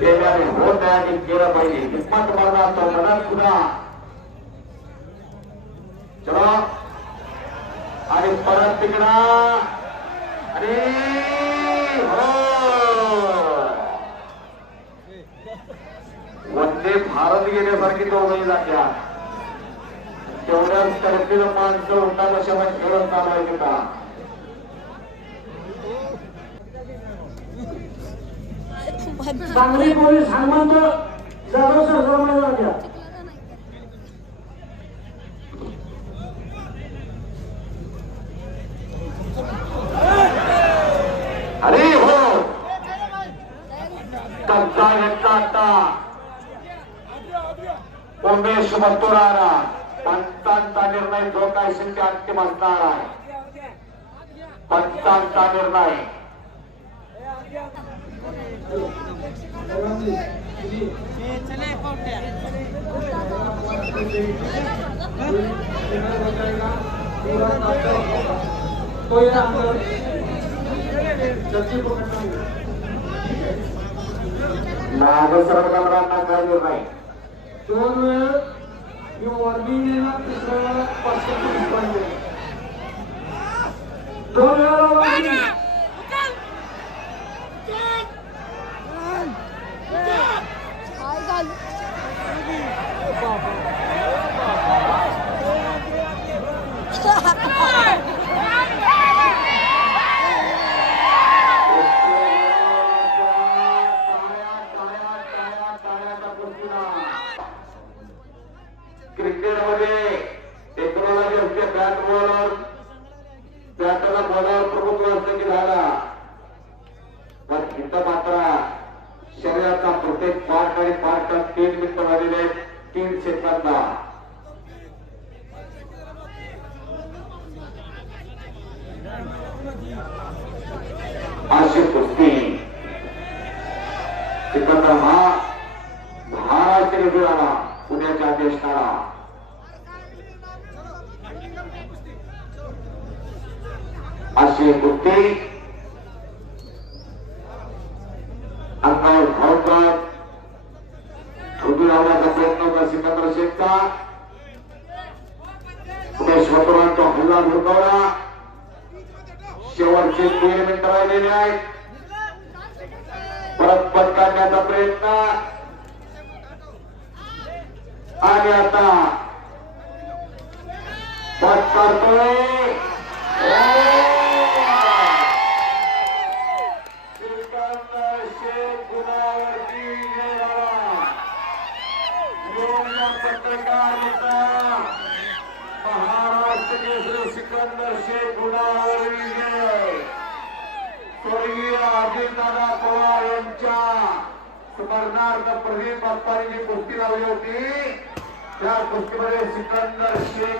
केल्याने होत आहे आणि केलं पाहिजे. हिंमत माझा तो मनात पुन्हा चलो आणि परत तिकडा आणि हो वंदे भारत गेल्यासारखी दोघही जात्या. तेवढ्याच करतील माणसं उठा कशा खेळत चालवायचे का. सांगली पोलीस हनुमंत जाधव सर जात्या. अरे हो कब्जा घेतला आता उमेश मथुराला. पंचांचा निर्णय जो काय शिंदे अंतिम असणार आहे. पंचांचा निर्णय नागसरकारांना काय निर्णय. दोन वेळ वॉर्निंग तिसऱ्या पाचशे दोन वेळा क्रिकेटमध्ये टेक्नॉलॉजी असते. बॅट बॉलर बॅटला बॉलर प्रमुख असते की झाला. पण इथं मात्र शरीराचा प्रत्येक पार्ट आणि पार्टात 3 मिनिटं झालेले 3 सेकंद. अशी कुस्ती सिकंदर हा महाराष्ट्र विजयाला पुण्याच्या देशाला. अशी कुस्ती अंगावर धावतात ठोकी लावण्याचा प्रयत्न होता सिकंदर शेखचा. उमेश मथुरांचा हल्ला धुडकावला. शेवटचे 3 मिनिटं राहिलेले आहेत. परत पट काढण्याचा प्रयत्न आणि आता पट काढतोय. सिकंदर शेख गुणावरती पत्रकारिता महाराष्ट्र केसरी सिकंदर शेख गुणावर विजय. स्वर्गीय अजितदादा पवार यांच्या स्मरणार्थ प्रदीप बाप्पांनी जी कुस्ती लावली होती त्या कुस्तीमध्ये सिकंदर शेख